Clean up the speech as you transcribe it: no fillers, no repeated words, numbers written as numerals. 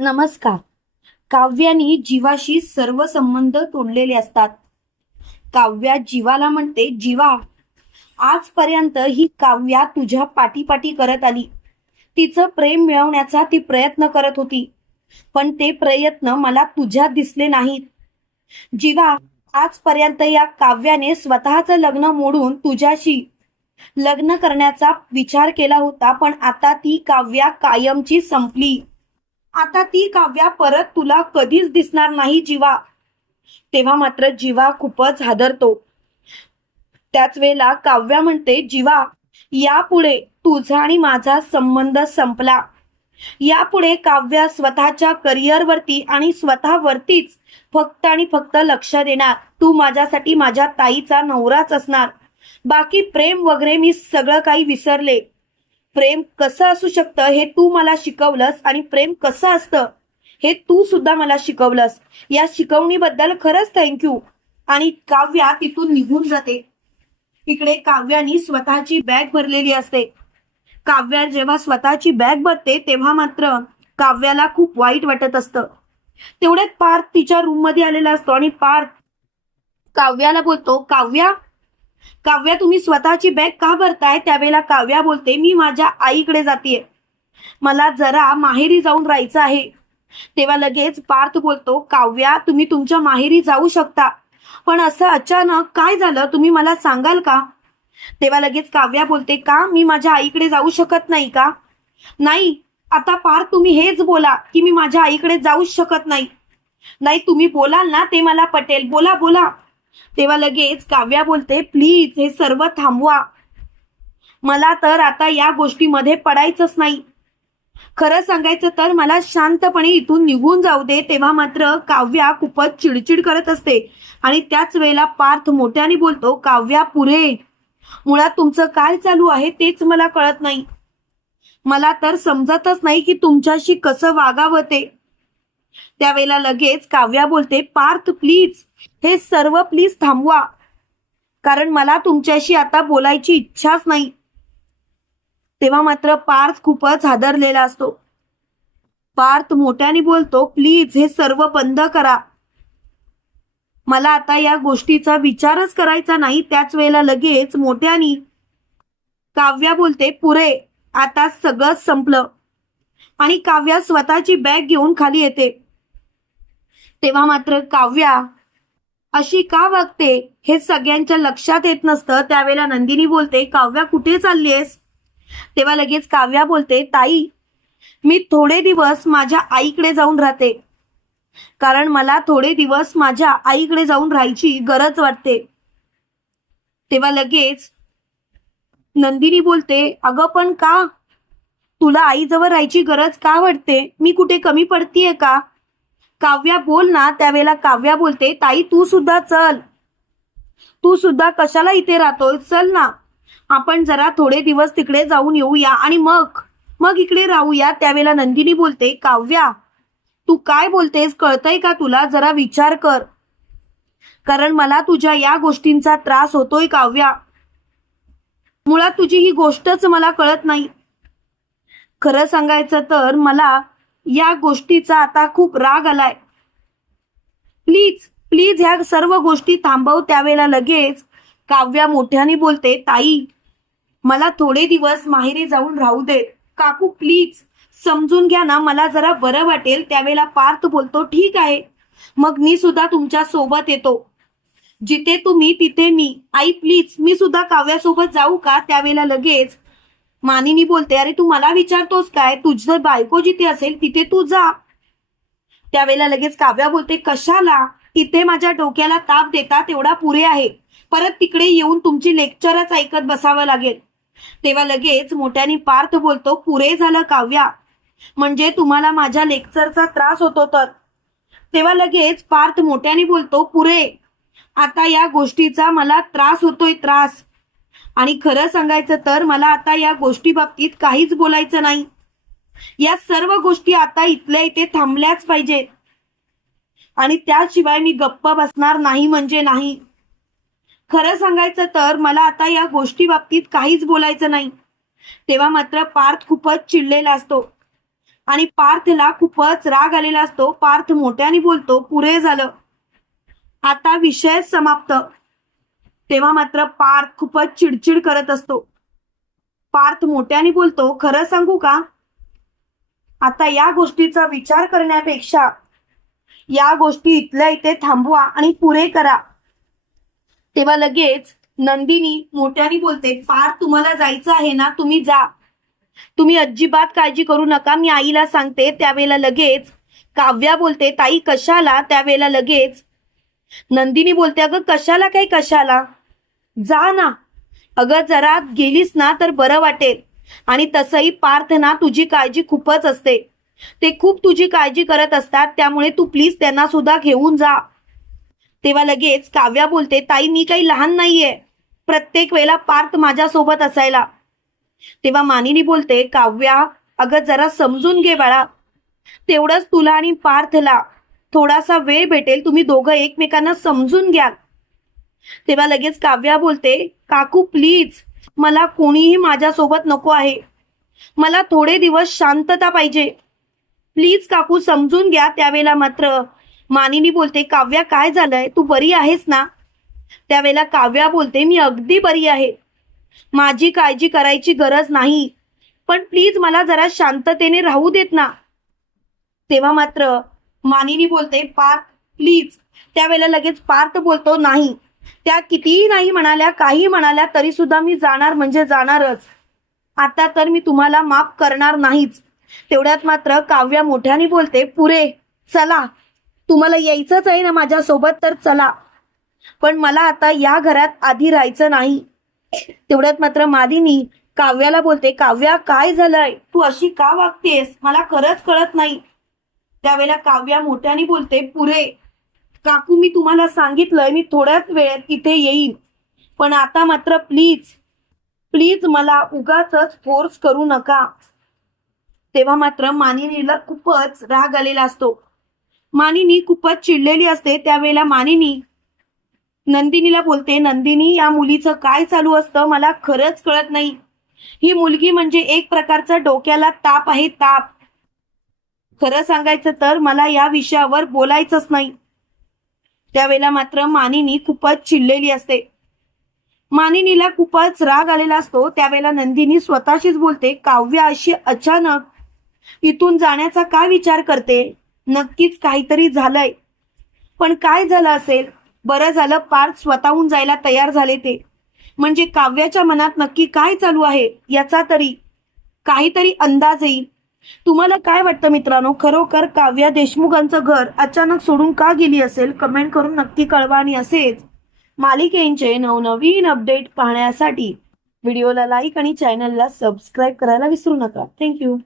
नमस्कार. काव्याने जीवाशी सर्व संबंध तोडलेले असतात. काव्या जीवाला म्हणते, जीवा, आजपर्यंत ही काव्या तुझ्या पाठीपाठी करत आली. तिचं प्रेम मिळवण्याचा ती प्रयत्न करत होती, पण ते प्रयत्न मला तुझ्यात दिसले नाहीत. जीवा, आजपर्यंत या काव्याने स्वतःचं लग्न मोडून तुझ्याशी लग्न करण्याचा विचार केला होता, पण आता ती काव्या कायमची संपली. आता ती काव्या परत तुला कधीच दिसणार नाही जीवा. तेव्हा मात्र जीवा खूपच हादरतो. त्याच वेळेला काव्या म्हणते, जीवा, यापुढे तुझा आणि माझा संबंध संपला. यापुढे काव्या स्वतःच्या करिअरवरती आणि स्वतःवरतीच फक्त आणि फक्त लक्ष देणार. तू माझ्यासाठी माझ्या ताईचा नवराच असणार. बाकी प्रेम वगैरे मी सगळं काही विसरले. प्रेम कसं असू शकतं हे तू मला शिकवलंस, आणि प्रेम कसं असतं हे तू सुद्धा मला शिकवलंस. या शिकवणीबद्दल खरंच थँक्यू. आणि काव्या तिथून निघून जाते. इकडे काव्यानी स्वतःची बॅग भरलेली असते. काव्या जेव्हा स्वतःची बॅग भरते तेव्हा मात्र काव्याला खूप वाईट वाटत असतं. तेवढ्यात पार्थ तिच्या रूम मध्ये आलेला असतो आणि पार्थ काव्याला बोलतो, काव्या, काव्या, तुम्ही स्वतःची बॅग का भरताय? त्यावेळेला काव्या बोलते, मी माझ्या आईकडे जातीये, मला जरा माहेरी जाऊन राहायचं आहे. तेव्हा लगेच पार्थ बोलतो, काव्या, तुम्ही तुमच्या माहेरी जाऊ शकता, पण असं अचानक काय झालं तुम्ही मला सांगाल का? तेव्हा लगेच काव्या बोलते, का मी माझ्या आईकडे जाऊ शकत नाही का? नाही, आता पार्थ तुम्ही हेच बोला की मी माझ्या आईकडे जाऊच शकत नाही. नाही, तुम्ही बोलाल ना ते मला पटेल, बोला बोला. तेव्हा लगेच काव्या बोलते, प्लीज हे सर्व थांबवा. मला तर आता या गोष्टीमध्ये पडायचंच नाही. खरं सांगायचं तर मला शांतपणे इथून निघून जाऊ दे. तेव्हा मात्र काव्या खूपच चिडचिड करत असते आणि त्याच वेळेला पार्थ मोठ्याने बोलतो, काव्या, पुरे, मुळात तुमचं काय चालू आहे तेच मला कळत नाही. मला तर समजतच नाही की तुमच्याशी कसं वागावं ते. त्यावेळेला लगेच काव्या बोलते, पार्थ प्लीज हे सर्व प्लीज थांबवा, कारण मला तुमच्याशी आता बोलायची इच्छाच नाही. तेव्हा मात्र पार्थ खूपच हादरलेला असतो. पार्थ मोठ्याने बोलतो, प्लीज हे सर्व बंद करा, मला आता या गोष्टीचा विचारच करायचा नाही. त्याच वेळेला लगेच मोठ्याने काव्या बोलते, पुरे, आता सगळं संपलं. आणि काव्या स्वतःची बॅग घेऊन खाली येते. तेव्हा मात्र काव्या अशी का वागते हे सगळ्यांच्या लक्षात येत नसतं. त्यावेळेला नंदिनी बोलते, काव्या, कुठे चाललीयस? तेव्हा लगेच काव्या बोलते, ताई, मी थोडे दिवस माझ्या आईकडे जाऊन राहते, कारण मला थोडे दिवस माझ्या आईकडे जाऊन राहायची गरज वाटते. तेव्हा लगेच नंदिनी बोलते, अगं पण का? तुला आईजवळ राहायची गरज का वाटते? मी कुठे कमी पडतीये का? काव्या, बोल ना. त्यावेळेला काव्या बोलते, ताई, तू सुद्धा चल, तू सुद्धा कशाला इथे राहतोय, चल ना, आपण जरा थोडे दिवस तिकडे जाऊन येऊया आणि मग मग इकडे राहूया. त्यावेळेला नंदिनी बोलते, काव्या, तू काय बोलतेस, कळतंय का तुला? जरा विचार कर, कारण मला तुझ्या या गोष्टींचा त्रास होतोय काव्या. मुळात तुझी ही गोष्टच मला कळत नाही. खरं सांगायचं तर मला या गोष्टीचा आता खूप राग आलाय. प्लीज प्लीज ह्या सर्व गोष्टी थांबव. त्यावेळेला लगेच काव्या मोठ्याने बोलते, ताई, मला थोडे दिवस माहेरी जाऊन राहू दे. काकू, प्लीज समजून घ्या ना, मला जरा बरं वाटेल. त्यावेळेला पार्थ बोलतो, ठीक आहे, मग मी सुद्धा तुमच्या सोबत येतो. जिथे तुम्ही तिथे मी. आई, प्लीज मी सुद्धा काव्यासोबत जाऊ का? त्यावेळेला लगेच मानिनी बोलते, अरे तू मला विचारतोस काय? तुझं बायको जिथे असेल तिथे तू जा. त्यावेळेला लगेच काव्या बोलते, कशाला? इथे माझ्या डोक्याला ताप देता तेवढा पुरे आहे, परत तिकडे येऊन तुमची लेक्चरच ऐकत बसावं लागेल. तेव्हा लगेच मोठ्याने पार्थ बोलतो, पुरे झालं काव्या, म्हणजे तुम्हाला माझ्या लेक्चरचा त्रास होतो तर. तेव्हा लगेच पार्थ मोठ्याने बोलतो, पुरे, आता या गोष्टीचा मला त्रास होतोय, त्रास. आणि खरं सांगायचं तर मला आता या गोष्टी बाबतीत काहीच बोलायचं नाही. या सर्व गोष्टी आता इथल्या इथे थांबल्याच पाहिजेत, आणि त्याशिवाय मी गप्प बसणार नाही म्हणजे नाही. खरं सांगायचं तर मला आता या गोष्टी बाबतीत काहीच बोलायचं नाही. तेव्हा मात्र पार्थ खूपच चिडलेला असतो आणि पार्थला खूपच राग आलेला असतो. पार्थ मोठ्याने बोलतो, पुरे झालं, आता विषय समाप्त. तेव्हा मात्र पार्थ खूपच चिडचिड करत असतो. पार्थ मोठ्याने बोलतो, खरं सांगू का, आता या गोष्टीचा विचार करण्यापेक्षा या गोष्टी इथल्या इथे थांबवा आणि पुरे करा. तेव्हा लगेच नंदिनी मोठ्याने बोलते, पार्थ तुम्हाला जायचं आहे ना, तुम्ही जा, तुम्ही अजिबात काळजी करू नका, मी आईला सांगते. त्यावेळेला लगेच काव्या बोलते, ताई कशाला. त्यावेळेला लगेच नंदिनी बोलते, अगं कशाला, काय कशाला, जा ना, अगं जरा गेलीस ना तर बरं वाटेल. आणि तसंही पार्थ ना तुझी काळजी खूपच असते, ते खूप तुझी काळजी करत असतात, त्यामुळे तू प्लीज त्यांना सुद्धा घेऊन जा. तेव्हा लगेच काव्या बोलते, ताई मी काही लहान नाहीये, प्रत्येक वेळेला पार्थ माझ्यासोबत असायला. तेव्हा मानिनी बोलते, काव्या अगं जरा समजून घे बाळा, तेवढंच तुला आणि पार्थला थोडासा वेळ भेटेल, तुम्ही दोघं एकमेकांना समजून घ्या. तेव्हा लगेच काव्या बोलते, काकू प्लीज, मला कोणीही माझ्यासोबत नको आहे, मला थोडे दिवस शांतता पाहिजे, प्लीज काकू समजून घ्या. त्यावेळेला मात्र मानिनी बोलते, काव्या काय झालंय, तू बरी आहेस ना. त्यावेळेला काव्या बोलते, मी अगदी बरी आहे, माझी काळजी करायची गरज नाही, पण प्लीज मला जरा शांततेने राहू देत ना. तेव्हा मात्र मानिनी बोलते, पार्थ प्लीज. त्यावेळेला लगेच पार्थ बोलतो, नाही, त्या कितीही नाही म्हणाल्या, काही म्हणाल्या तरी सुद्धा मी जाणार म्हणजे जाणारच, आता तर मी तुम्हाला माफ करणार नाहीच. तेवढ्यात मात्र काव्या मोठ्याने बोलते, पुरे चला, तुम्हाला यायचंच आहे ना माझ्यासोबत तर चला, पण मला आता या घरात आधी राहायचं नाही. तेवढ्यात मात्र मानिनी काव्याला बोलते, काव्या काय झालंय, तू अशी का वागतेस, मला खरंच कळत नाही. त्यावेळेला काव्या मोठ्याने बोलते, पुरे काकू मी तुम्हाला सांगितलंय मी थोड्याच वेळात इथे येईन, पण आता मात्र प्लीज प्लीज मला उगाच फोर्स करू नका. तेव्हा मात्र मानिनीला खूपच राग आलेला असतो, मानिनी खूपच चिडलेली असते. त्यावेळेला मानिनी नंदिनीला बोलते, नंदिनी या मुलीचं काय चालू असतं मला खरंच कळत नाही, ही मुलगी म्हणजे एक प्रकारचा डोक्याला ताप आहे, ताप. खरं सांगायचं तर मला या विषयावर बोलायचंच नाही. त्यावेळेला मात्र मानिनी खूपच चिडलेली असते, मानिनीला खूपच राग आलेला असतो. त्यावेळेला नंदिनी स्वतःशीच बोलते, काव्या अशी अचानक इथून जाण्याचा काय विचार करते, नक्कीच काहीतरी झालंय, पण काय झालं असेल. बरं झालं पार्थ स्वतःहून जायला तयार झाले, ते म्हणजे काव्याच्या मनात नक्की काय चालू आहे याचा तरी काहीतरी अंदाज येईल. तुम्हाला काय वाटतं मित्रांनो, खरोखर काव्या देशमुखांचं घर अचानक सोडून का गेली असेल, कमेंट करून नक्की कळवा. आणि असेच मालिकेंचे नवनवीन अपडेट पाहण्यासाठी व्हिडिओला लाईक आणि चॅनलला सबस्क्राईब करायला विसरू नका. थँक्यू.